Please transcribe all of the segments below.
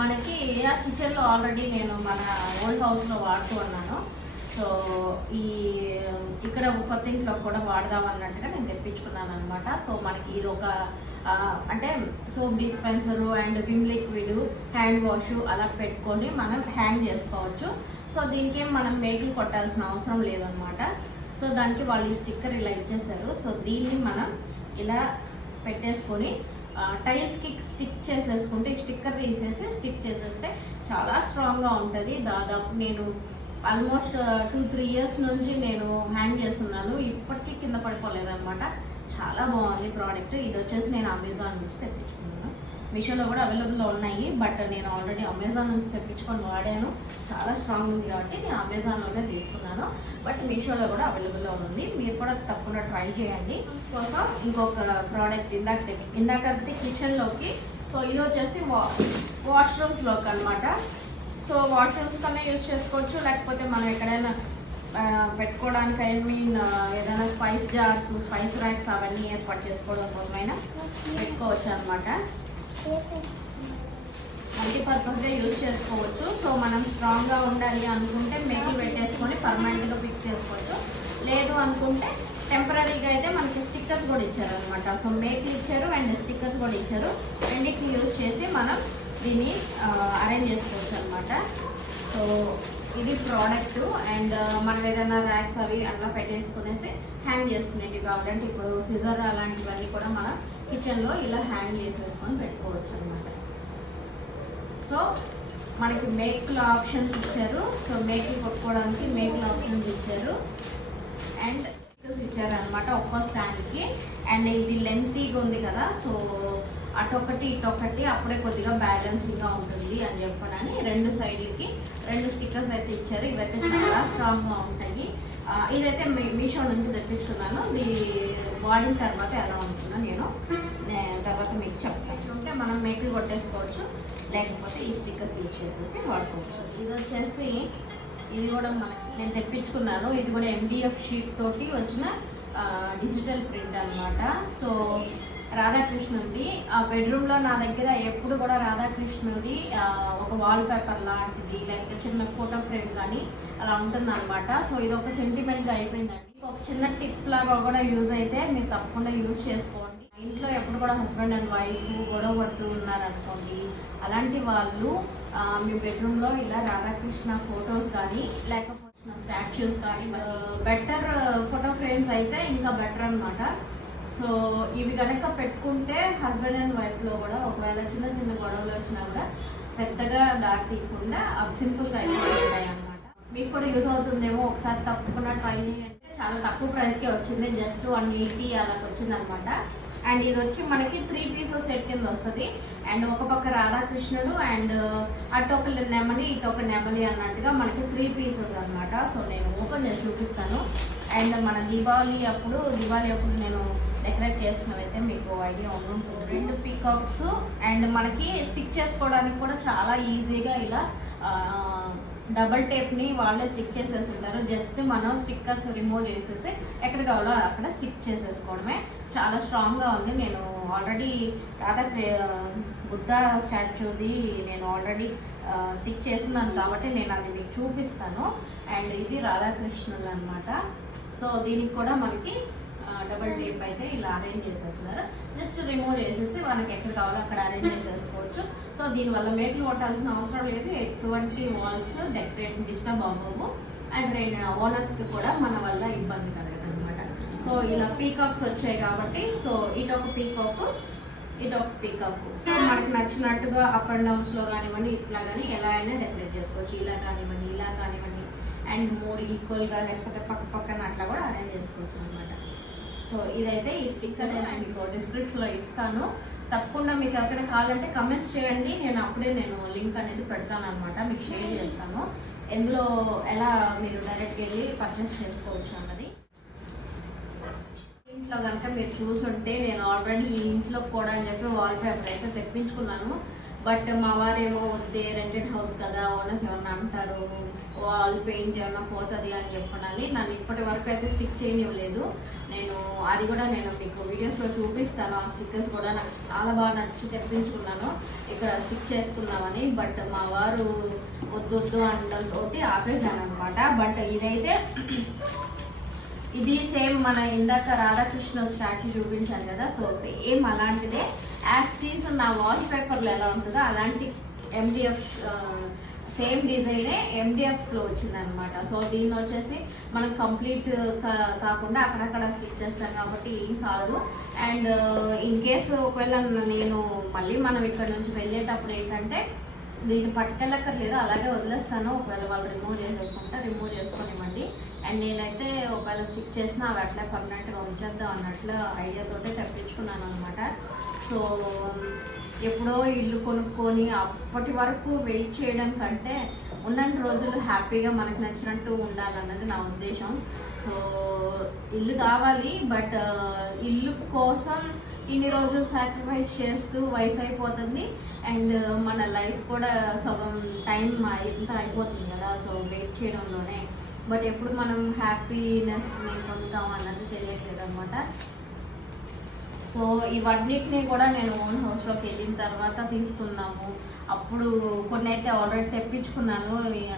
మనకి ఆ కిచెన్లో ఆల్రెడీ నేను మన ఓల్డ్ హౌస్లో వాడుతూ ఉన్నాను. సో ఈ ఇక్కడ కొత్త ఇంట్లో కూడా వాడదాం అన్నట్టుగా నేను తెప్పించుకున్నాను అనమాట సో మనకి ఇది ఒక అంటే soap dispenser and Vim liquid hand wash అలా పెట్టుకొని మనం హ్యాంగ్ చేసుకోవచ్చు. సో దీనికి మనం మేకులు కొట్టాల్సిన అవసరం లేదనమాట సో దానికి వాళ్ళు ఈ స్టిక్కర్ ఇలా ఇచ్చేసారు సో దీన్ని మనం ఇలా పెట్టేసుకొని టైల్స్కి స్టిక్ చేసేసుకుంటే స్టిక్కర్ తీసేసి స్టిక్ చేసేస్తే చాలా స్ట్రాంగ్గా ఉంటుంది. దాదాపు నేను ఆల్మోస్ట్ టూ త్రీ ఇయర్స్ నుంచి నేను హ్యాంగ్ చేస్తున్నాను. ఇప్పటికీ కింద పడిపోలేదన్నమాట. చాలా బాగుంది ప్రోడక్ట్ ఇది వచ్చేసి నేను అమెజాన్ నుంచి తెప్పించుకున్నాను. మీషోలో కూడా అవైలబుల్లో ఉన్నాయి. బట్ నేను ఆల్రెడీ అమెజాన్ నుంచి తెప్పించుకొని వాడాను. చాలా స్ట్రాంగ్ ఉంది కాబట్టి నేను అమెజాన్లోనే తీసుకున్నాను. బట్ మీషోలో కూడా అవైలబుల్లో ఉంది. మీరు కూడా తప్పకుండా ట్రై చేయండి. కోసం ఇంకొక ప్రోడక్ట్ ఇందాక ఇందాక కిచెన్లోకి సో ఇది వచ్చేసి వా వాష్రూమ్స్లోకి అనమాట సో వాష్రూమ్స్ కన్నా యూజ్ చేసుకోవచ్చు. లేకపోతే మనం ఎక్కడైనా పెట్టుకోవడానికి ఐ మీన్ ఏదైనా స్పైస్ జార్స్ స్పైస్ ర్యాక్స్ అవన్నీ ఏర్పాటు చేసుకోవడం కోసమైనా పెట్టుకోవచ్చు అనమాట మల్టీపర్పస్గా యూజ్ చేసుకోవచ్చు. సో మనం స్ట్రాంగ్గా ఉండాలి అనుకుంటే మేకులు పెట్టేసుకొని పర్మనెంట్గా ఫిక్స్ చేసుకోవచ్చు. లేదు అనుకుంటే టెంపరీగా అయితే మనకి స్టిక్కర్స్ కూడా ఇచ్చారు అనమాట సో మేకులు ఇచ్చారు అండ్ స్టిక్కర్స్ కూడా ఇచ్చారు. రెండింటిని యూజ్ చేసి మనం దీన్ని అరేంజ్ చేసుకోవచ్చు అనమాట సో ఇది ప్రోడక్ట్ అండ్ మనం ఏదైనా ర్యాక్స్ అవి అట్లా పెట్టేసుకునేసి హ్యాంగ్ చేసుకునేవి కావాలంటే ఇప్పుడు సిజర్ అలాంటివన్నీ కూడా మనం కిచెన్లో ఇలా హ్యాంగ్ చేసేసుకొని పెట్టుకోవచ్చు అనమాట సో మనకి మేకుల ఆప్షన్స్ ఇచ్చారు. సో మేకులు కొట్టుకోవడానికి మేకుల ఆప్షన్స్ ఇచ్చారు. అండ్ ఇచ్చారు అనమాట ఒక్కో స్టాండ్కి. అండ్ ఇది లెంతీగా ఉంది కదా సో అటొకటి ఇటొకటి అప్పుడే కొద్దిగా బ్యాలెన్సింగ్గా ఉంటుంది అని చెప్పడానికి రెండు సైడ్లకి రెండు స్టిక్కర్స్ అయితే ఇచ్చారు. ఇవైతే చాలా స్ట్రాంగ్గా ఉంటాయి. ఇదైతే మీ- మీషో నుంచి తెప్పించుకున్నాను. ఇది వాడిన తర్వాత ఎలా ఉంటుందో నేను మనం మేకులు కొట్టేసుకోవచ్చు లేకపోతే ఈ స్టిక్కర్స్ యూజ్ చేసేసి వాడుకోవచ్చు. ఇది వచ్చేసి ఇది కూడా మన నేను తెప్పించుకున్నాను. ఇది కూడా ఎండిఎఫ్ షీట్ తోటి వచ్చిన డిజిటల్ ప్రింట్ అనమాట సో రాధాకృష్ణుది ఆ బెడ్రూమ్లో నా దగ్గర ఎప్పుడు కూడా రాధాకృష్ణుది ఒక వాల్ పేపర్ లాంటిది లేకపోతే చిన్న ఫోటో ఫ్రేమ్ కానీ అలా ఉంటుందన్నమాట. సో ఇది ఒక సెంటిమెంట్గా అయిపోయిందండి. ఒక చిన్న టిప్ లాగా కూడా యూజ్ అయితే మీరు తప్పకుండా యూజ్ చేసుకోండి. ఇంట్లో ఎప్పుడు కూడా హస్బెండ్ అండ్ వైఫ్ గొడవ పడుతూ ఉన్నారనుకోండి అలాంటి వాళ్ళు మీ బెడ్రూమ్లో ఇలా రాధాకృష్ణ ఫొటోస్ కానీ లేకపోతే స్టాచ్యూస్ కానీ బెటర్ ఫోటో ఫ్రేమ్స్ అయితే ఇంకా బెటర్ అనమాట సో ఇవి కనుక పెట్టుకుంటే హస్బెండ్ అండ్ వైఫ్లో కూడా ఒకవేళ చిన్న చిన్న గొడవలు వచ్చినా కూడా పెద్దగా దారి తీయకుండా అవి సింపుల్గా అయిపోతాయి అనమాట మీకు కూడా యూజ్ అవుతుందేమో ఒకసారి తప్పకుండా ట్రై చేయండి. చాలా తక్కువ ప్రైస్కే వచ్చింది జస్ట్ వన్ ఎయిటీ అలా వచ్చింది అనమాట అండ్ ఇది వచ్చి మనకి త్రీ పీసెస్ సెట్ కింద వస్తుంది. అండ్ ఒక పక్క రాధాకృష్ణుడు అండ్ అటు ఒక నెమలి ఇటు ఒక నెమలి అన్నట్టుగా మనకి త్రీ పీసెస్ అన్నమాట. సో నేను ఓపెన్ చేసి చూపిస్తాను. అండ్ మన దీపావళి అప్పుడు దీపావళి అప్పుడు నేను డెకరేట్ చేసినవైతే మీకు ఐడియా ఉంటుంది రెండు పీకాక్స్ అండ్ మనకి స్టిక్ చేసుకోవడానికి కూడా చాలా ఈజీగా ఇలా డబల్ టేప్ని వాళ్ళే స్టిక్ చేసేసి ఉంటారు. జస్ట్ మనం స్టిక్కర్స్ రిమూవ్ చేసేసి ఎక్కడ కావాలో అక్కడ స్టిక్ చేసేసుకోవడమే. చాలా స్ట్రాంగ్గా ఉంది. నేను ఆల్రెడీ రాధా బుద్ధ స్టాచ్యూది నేను ఆల్రెడీ స్టిక్ చేస్తున్నాను కాబట్టి నేను అది మీకు చూపిస్తాను. అండ్ ఇది రాధాకృష్ణులు అనమాట సో దీనికి కూడా మనకి డబల్ టేప్ అయితే ఇలా అరేంజ్ చేసేస్తున్నారు. జస్ట్ రిమూవ్ చేసేసి మనకి ఎక్కడ కావాలో అక్కడ అరేంజ్ చేసేసుకోవచ్చు. సో దీనివల్ల మేకులు కొట్టాల్సిన అవసరం లేదు. ఎటువంటి వాల్స్ డెకరేట్ డిస్టర్బ్ అవ్వవు అండ్ రెండు ఓనర్స్కి కూడా మన వల్ల ఇబ్బంది కలగదు అనమాట సో ఇలా పీకాక్స్ వచ్చాయి కాబట్టి సో ఇటొక పీకాక్ ఇటు ఒక పీకాక్ సో మనకి నచ్చినట్టుగా అప్ అండ్ డౌన్స్లో కానివ్వండి ఇట్లా కానీ ఎలా అయినా డెకరేట్ చేసుకోవచ్చు. ఇలా కానివ్వండి ఇలా కానివ్వండి. అండ్ మూడు ఈక్వల్గా లేకపోతే పక్క పక్కన అట్లా కూడా అరేంజ్ చేసుకోవచ్చు అనమాట సో ఇదైతే ఈ స్టిక్కర్ నేను మీకు డిస్క్రిప్షన్లో ఇస్తాను. తప్పకుండా మీకు ఎక్కడ కావాలంటే కమెంట్స్ చేయండి. నేను అప్పుడే నేను లింక్ అనేది పెడతాను అనమాట మీకు షేర్ చేస్తాను. ఎందులో ఎలా మీరు డైరెక్ట్గా వెళ్ళి పర్చేస్ చేసుకోవచ్చు అన్నది. ఇంట్లో కనుక మీరు చూసుంటే నేను ఆల్రెడీ ఈ ఇంట్లో కూడా అని చెప్పి వాల్పేపర్ అయితే తెప్పించుకున్నాను. బట్ మా వారేమో వద్దే హౌస్ కదా ఓనర్స్ ఏమన్నా అంటారు వాల్ పెయింట్ ఏమన్నా పోతుంది అని చెప్పనాలి నన్ను ఇప్పటి వరకు అయితే స్టిక్ చేయనివ్వలేదు. నేను అది కూడా నేను మీకు వీడియోస్లో చూపిస్తాను. ఆ స్టిక్కర్స్ కూడా నాకు చాలా బాగా నచ్చి తెప్పించుకున్నాను. ఇక్కడ స్టిక్ చేస్తున్నామని. బట్ మా వారు వద్దు వద్దు అనడంతో ఆపేసాను అనమాట బట్ ఇదైతే ఇది సేమ్ మన ఇందాక రాధాకృష్ణ స్టాచ్యూ చూపించాను కదా. సో సేమ్ అలాంటిదే. యాస్టీస్ నా వాల్ పేపర్లో ఎలా ఉంటుందో అలాంటి ఎండిఎఫ్ సేమ్ డిజైనే ఎండిఎఫ్లో వచ్చిందనమాట సో దీన్ని వచ్చేసి మనం కంప్లీట్ కాకుండా అక్కడక్కడ స్టిచ్ చేస్తాం కాబట్టి ఏం కాదు. అండ్ ఇన్ కేసు ఒకవేళ నేను మళ్ళీ మనం ఇక్కడ నుంచి వెళ్ళేటప్పుడు ఏంటంటే దీన్ని పట్టుకెళ్ళక్కర్లేదు అలాగే వదిలేస్తాను. ఒకవేళ వాళ్ళు రిమూవ్ చేసేసుకుంటే రిమూవ్ చేసుకోనివ్వండి అండ్ నేనైతే ఒకవేళ స్టిక్ చేసినా అవి అట్లా పర్మనెంట్గా ఉంచేద్దాం అన్నట్లు ఐడియాతో తెప్పించుకున్నాను అనమాట సో ఎప్పుడో ఇల్లు కొనుక్కొని అప్పటి వరకు వెయిట్ చేయడం కంటే ఉన్నన్ని రోజులు హ్యాపీగా మనకు నచ్చినట్టు ఉండాలన్నది నా ఉద్దేశం. సో ఇల్లు కావాలి బట్ ఇల్లు కోసం ఇన్ని రోజులు సాక్రిఫైస్ చేస్తూ వయసు అయిపోతుంది. అండ్ మన లైఫ్ కూడా సగం టైం ఇంత అయిపోతుంది కదా సో వెయిట్ చేయడంలోనే. బట్ ఎప్పుడు మనం హ్యాపీనెస్ని పొందుతాం అన్నది తెలియట్లేదు అనమాట సో ఇవన్నిటిని కూడా నేను ఓన్ హౌస్లోకి వెళ్ళిన తర్వాత తీసుకున్నాము అప్పుడు కొన్ని అయితే ఆల్రెడీ తెప్పించుకున్నాను. ఆయన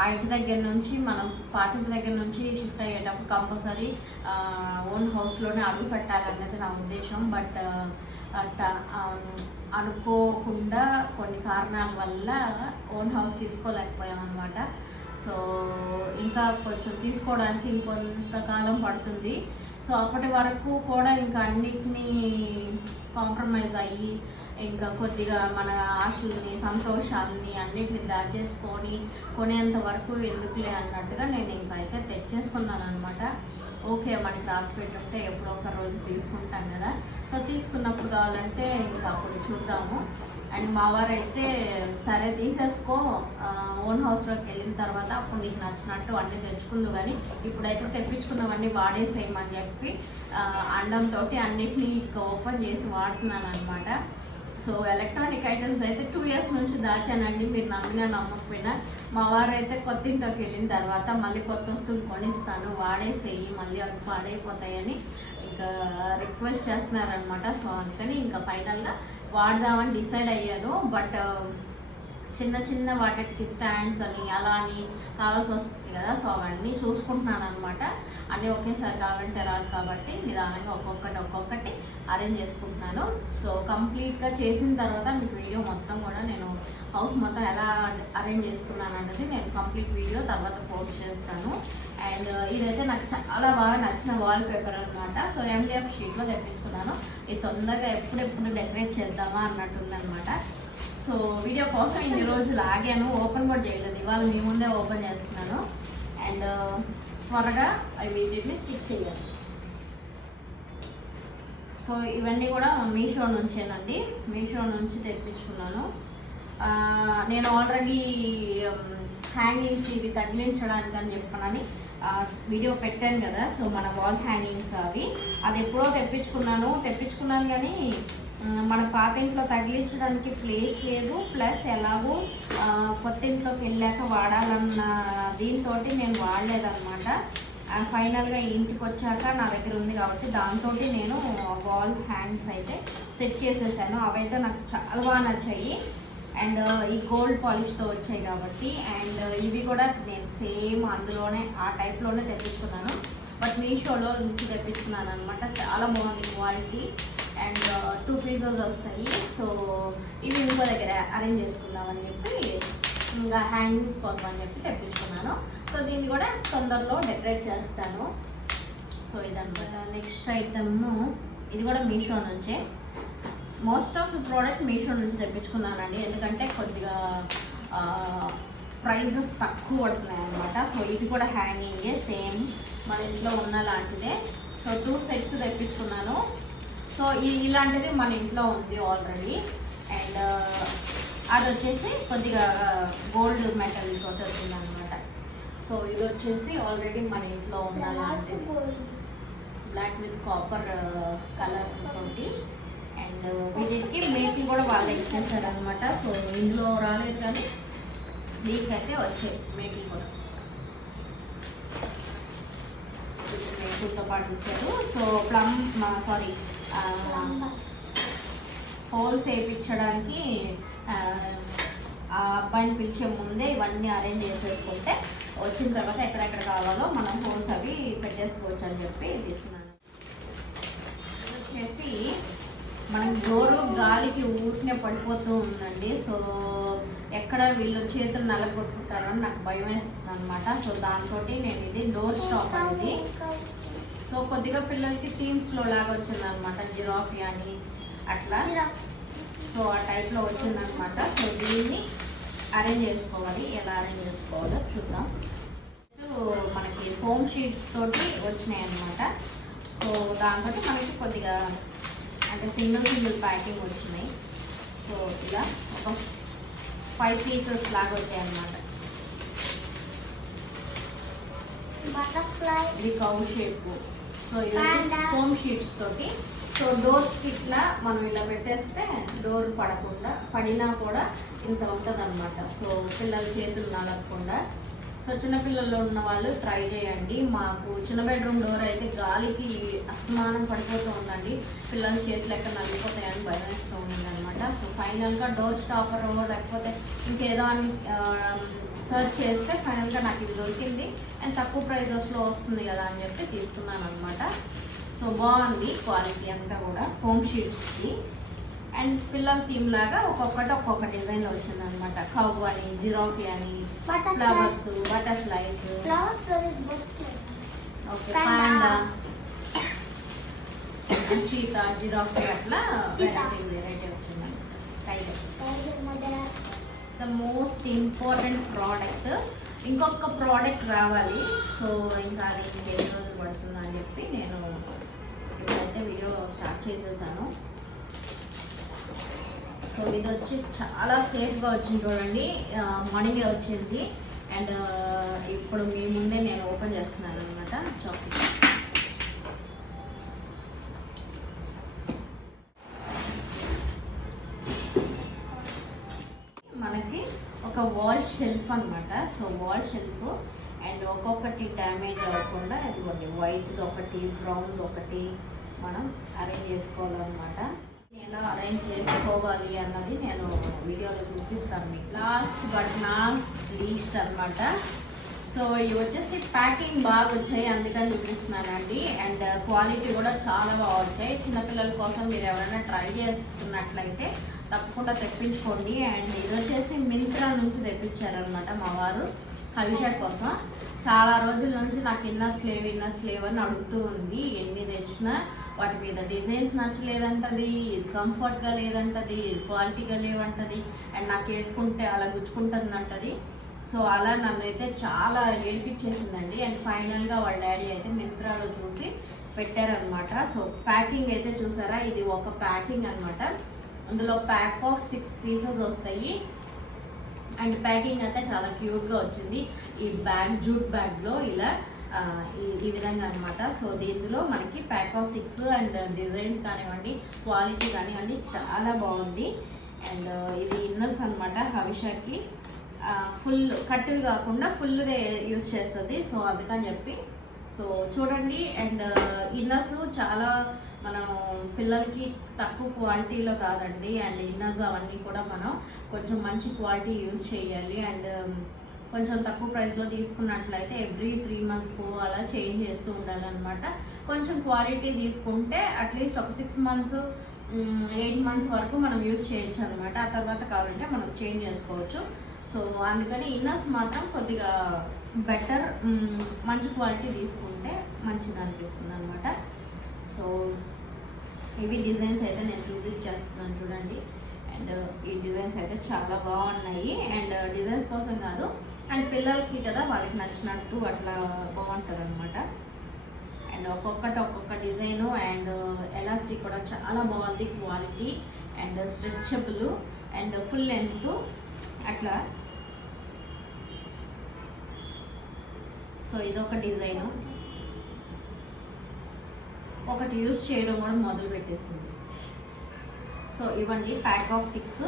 ఆ ఇంటి దగ్గర నుంచి మనం పాత ఇంటి దగ్గర నుంచి షిఫ్ట్ అయ్యేటప్పుడు కంపల్సరీ ఓన్ హౌస్లోనే అడుగు పెట్టాలన్నది నా ఉద్దేశం. బట్ అట్ట అనుకోకుండా కొన్ని కారణాల వల్ల ఓన్ హౌస్ తీసుకోలేకపోయాం అనమాట సో ఇంకా కొంచెం తీసుకోవడానికి ఇంకొంతకాలం పడుతుంది. సో అప్పటి వరకు కూడా ఇంకా అన్నిటినీ కాంప్రమైజ్ అయ్యి ఇంకా కొద్దిగా మన ఆశల్ని సంతోషాలని అన్నిటిని దాచేసుకొని కొనేంత వరకు ఎందుకులే అన్నట్టుగా నేను ఇంకా అయితే తెచ్చేసుకున్నాను అనమాట ఓకే మనకి రాసి పెట్టుంటే ఎప్పుడో ఒక రోజు తీసుకుంటాం కదా. సో తీసుకున్నప్పుడు కావాలంటే ఇంకా అప్పుడు చూద్దాము. అండ్ మా వారు అయితే సరే తీసేసుకో ఓన్ హౌస్లోకి వెళ్ళిన తర్వాత అప్పుడు నీకు నచ్చినట్టు అన్నీ తెచ్చుకుందు కానీ ఇప్పుడైతే తెప్పించుకున్నవన్నీ వాడేసేయమని చెప్పి అండంతో అన్నిటినీ ఓపెన్ చేసి వాడుతున్నాను అనమాట సో ఎలక్ట్రానిక్ ఐటమ్స్ అయితే టూ ఇయర్స్ నుంచి దాచానండి మీరు నమ్మినా నమ్మకపోయినా. మా వారు అయితే కొత్త ఇంట్లోకి వెళ్ళిన తర్వాత మళ్ళీ కొత్త వస్తువులు కొనిస్తాను వాడేసేయి మళ్ళీ అవి పాడైపోతాయని ఇంకా రిక్వెస్ట్ చేస్తున్నారనమాట సో అందుకని ఇంకా ఫైనల్గా వాడదామని డిసైడ్ అయ్యాను. బట్ చిన్న చిన్న వాటికి స్టాండ్స్ అని అలా అని కావాల్సి వస్తుంది కదా. సో అవన్నీ చూసుకుంటున్నాను అనమాట అన్నీ ఒకేసారి కావాలంటే రాదు కాబట్టి నిదానంగా ఒక్కొక్కటి ఒక్కొక్కటి అరేంజ్ చేసుకుంటున్నాను. సో కంప్లీట్గా చేసిన తర్వాత మీకు వీడియో మొత్తం కూడా నేను హౌస్ మొత్తం ఎలా అరేంజ్ చేసుకున్నాను అన్నది నేను కంప్లీట్ వీడియో తర్వాత పోస్ట్ చేస్తాను. అండ్ uh, ఇదైతే నాకు చాలా బాగా నచ్చిన వాల్ పేపర్ అనమాట సో ఎండిఎఫ్ షీట్లో తెప్పించుకున్నాను. ఇది తొందరగా ఎప్పుడెప్పుడు డెకరేట్ చేద్దామా అన్నట్టుందనమాట సో వీడియో కోసం ఇన్ని రోజులు ఆగాను. ఓపెన్ కూడా చేయలేదు. ఇవాళ మీ ముందే ఓపెన్ చేస్తున్నాను. అండ్ uh, త్వరగా అవి వీటిని స్టిక్ చేయాలి. సో ఇవన్నీ కూడా మీషో నుంచేనండి. మీషో నుంచి తెప్పించుకున్నాను. నేను ఆల్రెడీ హ్యాంగింగ్స్ um, ఇవి తగిలించడానికి అని చెప్పనని వీడియో పెట్టాను కదా సో మన వాల్ హ్యాంగింగ్స్ అవి. అది ఎప్పుడో తెప్పించుకున్నాను. తెప్పించుకున్నాను కానీ మన పాత ఇంట్లో తగిలించడానికి ప్లేస్ లేదు. ప్లస్ ఎలాగో కొత్త ఇంట్లోకి వెళ్ళాక వాడాలన్న దీంతో నేను వాడలేదన్నమాట. ఫైనల్గా ఇంటికి వచ్చాక నా దగ్గర ఉంది కాబట్టి దాంతో నేను వాల్ హ్యాండ్స్ అయితే సెట్ చేసేసాను. అవైతే నాకు చాలా బాగా నచ్చాయి. అండ్ ఈ గోల్డ్ పాలిష్తో వచ్చాయి కాబట్టి అండ్ ఇవి కూడా నేను సేమ్ అందులోనే ఆ టైప్లోనే తెప్పించుకున్నాను. బట్ మీషోలో నుంచి తెప్పించుకున్నాను అనమాట చాలా బాగుంది క్వాలిటీ. అండ్ టూ పీసెస్ వస్తాయి. సో ఇవి ఇంకో దగ్గర అరేంజ్ చేసుకుందామని చెప్పి ఇంకా హ్యాంగింగ్స్ కోసం అని చెప్పి తెప్పించుకున్నాను. సో దీన్ని కూడా తొందరలో డెకరేట్ చేస్తాను. సో ఇదన్నమాట. నెక్స్ట్ ఐటమ్ ఇది కూడా మీషో నుంచే. Most of the product Meesho నుంచి తెప్పించుకున్నానండి. ఎందుకంటే కొద్దిగా ప్రైజెస్ తక్కువ పడుతున్నాయి అనమాట సో ఇది కూడా హ్యాంగింగే సేమ్ మన ఇంట్లో ఉన్న లాంటిదే. సో టూ సెట్స్ తెప్పించుకున్నాను. సో ఈ ఇలాంటిది మన ఇంట్లో ఉంది ఆల్రెడీ అండ్ అది వచ్చేసి కొద్దిగా గోల్డ్ మెటల్ తోటి వచ్చింది అనమాట సో ఇది వచ్చేసి ఆల్రెడీ మన ఇంట్లో ఉన్న లాంటిది. బ్లాక్ విత్ కాపర్ కలర్ తోటి. అండ్ వీటికి మేకింగ్ కూడా వాళ్ళే ఇచ్చేసాడు అనమాట సో ఇందులో రాలేదు కానీ దీనికైతే వచ్చాయి మేకింగ్ కూడా. మేకింగ్తో పాటు ఇచ్చారు. సో ప్లమ్ సారీ హోల్స్ వేయించడానికి ఆ, అబ్బాయిని పిలిచే ముందే ఇవన్నీ అరేంజ్ చేసేసుకుంటే వచ్చిన తర్వాత ఎక్కడెక్కడ కావాలో మనం హోల్స్ అవి పెట్టేసుకోవచ్చు అని చెప్పి తీసుకున్నాను వచ్చేసి మనం డోరు గాలికి ఊరికనే పడిపోతూ ఉందండి. సో ఎక్కడ వీళ్ళు చేతులు నలగొట్టుకుంటారో అని నాకు భయం వేస్తుంది అనమాట సో దాంతో నేను ఇది డోర్ స్టాప్ అనేది. సో కొద్దిగా పిల్లలకి థీమ్స్లో లాగా వచ్చింది అనమాట జిరాఫీ అని అట్లా. సో ఆ టైప్లో వచ్చిందనమాట సో దీన్ని అరేంజ్ చేసుకోవాలి. ఎలా అరేంజ్ చేసుకోవాలో చూద్దాం. సో మనకి ఫోమ్ షీట్స్ తోటి వచ్చినాయి అనమాట సో దాంతో మనకి కొద్దిగా అంటే సింగిల్ సింగిల్ ప్యాకింగ్ వచ్చినాయి. సో ఇలా ఒక ఫైవ్ పీసెస్ లాగా వచ్చాయి అనమాట బటర్ఫ్లై. ఇది కౌ షేప్. సో ఇది Panda. ఫోమ్ షీట్స్ తోటి. సో డోర్స్ ఇట్లా మనం ఇలా పెట్టేస్తే డోర్ పడకుండా పడినా కూడా ఇంత ఉంటుంది అనమాట సో పిల్లల చేతులు నలగకుండా సో చిన్నపిల్లల్లో ఉన్న వాళ్ళు ట్రై చేయండి. మాకు చిన్న బెడ్రూమ్ డోర్ అయితే గాలికి అస్తమానం పడిపోతూ ఉందండి. పిల్లల చేతులు ఎక్కడ నలిగిపోతాయని భయం వేస్తూ ఉందన్నమాట. సో ఫైనల్గా డోర్ స్టాపర్ లేకపోతే ఇంకేదో అని సర్చ్ చేస్తే ఫైనల్గా నాకు ఇది దొరికింది. అండ్ తక్కువ ప్రైజెస్లో వస్తుంది కదా అని చెప్పి తీసుకున్నాను అనమాట సో బాగుంది క్వాలిటీ అంతా కూడా. హోమ్ షీట్స్కి అండ్ పిల్లల థీమ్ లాగా ఒక్కొక్కటి ఒక్కొక్క డిజైన్ వచ్చింది అనమాట కవ్ అని జిరాఫీ అని. Flowers butterflies okay Panda. Panda cheetah giraffe అట్లా. వెరైటీ వెరైటీ వచ్చింది ద మోస్ట్ ఇంపార్టెంట్ ప్రోడక్ట్ ఇంకొక ప్రోడక్ట్ రావాలి. సో ఇంకా అది ఇంకెన్ని రోజులు పడుతుందా అని చెప్పి నేను ఇప్పుడైతే వీడియో స్టార్ట్ చేసేసాను. సో ఇది వచ్చి చాలా సేఫ్గా వచ్చింది చూడండి. మార్నింగే వచ్చింది. అండ్ ఇప్పుడు మీ ముందే నేను ఓపెన్ చేస్తున్నాను అనమాట షాపింగ్ మనకి ఒక వాల్ షెల్ఫ్ అన్నమాట. సో వాల్ షెల్ఫ్ అండ్ ఒక్కొక్కటి డ్యామేజ్ అవ్వకుండా ఇదిగోండి వైట్ ఒకటి బ్రౌన్ ఒకటి మనం అరేంజ్ చేసుకోవాలన్నమాట. ఎట్లా అరేంజ్ చేసుకోవాలి అన్నది నేను వీడియోలో చూపిస్తాను మీకు. లాస్ట్ బట్ నాట్ లీస్ట్ అన్నమాట. సో ఇవి వచ్చేసి ప్యాకింగ్ బాగా వచ్చాయి అందుకని చూపిస్తున్నానండి. అండ్ క్వాలిటీ కూడా చాలా బాగా వచ్చాయి. చిన్నపిల్లల కోసం మీరు ఎవరైనా ట్రై చేస్తున్నట్లయితే తప్పకుండా తెప్పించుకోండి. అండ్ ఇది వచ్చేసి మింత్రా నుంచి తెప్పించారనమాట మా వారు హవిషా కోసం. చాలా రోజుల నుంచి నాకు ఇన్నర్ స్లేవ్ ఇన్నర్ స్లేవ్ అని అడుగుతూ ఉంది. ఎన్ని తెచ్చినా వాటి మీద డిజైన్స్ నచ్చలేదంటది కంఫర్ట్గా లేదంటది క్వాలిటీగా లేవంటది అండ్ నాకు వేసుకుంటే అలా గుచ్చుకుంటుంది అంటది సో అలా నన్ను అయితే చాలా ఏడిపించేసిందండి. అండ్ ఫైనల్గా వాళ్ళ డాడీ అయితే మింత్రాలో చూసి పెట్టారనమాట సో ప్యాకింగ్ అయితే చూసారా? ఇది ఒక ప్యాకింగ్ అన్నమాట. అందులో ప్యాక్ ఆఫ్ సిక్స్ పీసెస్ వస్తాయి. అండ్ ప్యాకింగ్ అయితే చాలా క్యూట్గా వచ్చింది. ఈ బ్యాగ్ జూట్ బ్యాగ్లో ఇలా ఈ- విధంగా అనమాట సో దీంట్లో మనకి pack of six and designs కానివ్వండి క్వాలిటీ కానివ్వండి చాలా బాగుంది. అండ్ ఇది ఇన్నర్స్ అనమాట హవిషాకి. ఫుల్ కట్టువి కాకుండా ఫుల్ యూస్ చేస్తుంది. సో అందుకని చెప్పి. సో చూడండి. అండ్ ఇన్నర్స్ చాలా మనం పిల్లలకి తక్కువ క్వాలిటీలో కాదండి అండ్ ఇన్నర్స్ అవన్నీ కూడా మనం కొంచెం మంచి క్వాలిటీ యూజ్ చేయాలి. అండ్ కొంచెం తక్కువ ప్రైస్లో తీసుకున్నట్లయితే ఎవ్రీ త్రీ మంత్స్కు అలా చేంజ్ చేస్తూ ఉండాలన్నమాట. కొంచెం క్వాలిటీ తీసుకుంటే అట్లీస్ట్ ఒక సిక్స్ మంత్స్ ఎయిట్ మంత్స్ వరకు మనం యూజ్ చేయొచ్చు అనమాట ఆ తర్వాత కావాలంటే మనం చేంజ్ చేసుకోవచ్చు. సో అందుకని ఇన్నర్స్ మాత్రం కొద్దిగా బెటర్ మంచి క్వాలిటీ తీసుకుంటే మంచిది అనిపిస్తుంది అనమాట సో ఇవి డిజైన్స్ అయితే నేను చూపించేస్తున్నాను చూడండి. అండ్ uh, ఈ డిజైన్స్ అయితే చాలా బాగున్నాయి. అండ్ uh, డిజైన్స్ కోసం కాదు అండ్ పిల్లలకి కదా వాళ్ళకి నచ్చినట్టు అట్లా బాగుంటుంది అనమాట అండ్ ఒక్కొక్కటి ఒక్కొక్క డిజైను అండ్ uh, ఎలాస్టిక్ కూడా చాలా బాగుంది quality. And stretchable and full length అట్లా. సో ఇదొక డిజైను. ఒకటి యూజ్ చేయడం కూడా మొదలు పెట్టేసింది. సో ఇవ్వండి ప్యాక్ ఆఫ్ సిక్స్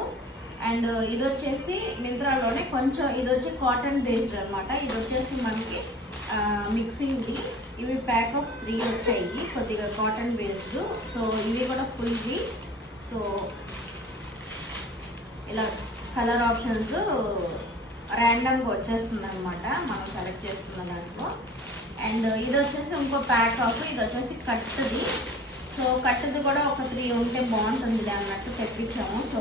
అండ్ ఇది వచ్చేసి మింత్రాలోనే కొంచెం ఇది వచ్చి కాటన్ బేస్డ్ అనమాట ఇది వచ్చేసి మనకి మిక్సింగ్ది ఇవి ప్యాక్ ఆఫ్ త్రీ వచ్చాయి కొద్దిగా కాటన్ బేస్డ్ సో ఇవి కూడా ఫుల్వి సో ఇలా కలర్ ఆప్షన్స్ ర్యాండమ్గా వచ్చేస్తుంది అనమాట మనం సెలెక్ట్ చేస్తున్న దాంట్లో. అండ్ ఇది వచ్చేసి ఇంకో ప్యాక్ ఆఫ్ ఇది వచ్చేసి కట్టుది. సో కట్టుది కూడా ఒక త్రీ ఉంటే బాగుంటుంది అన్నట్టు తెప్పించాము. సో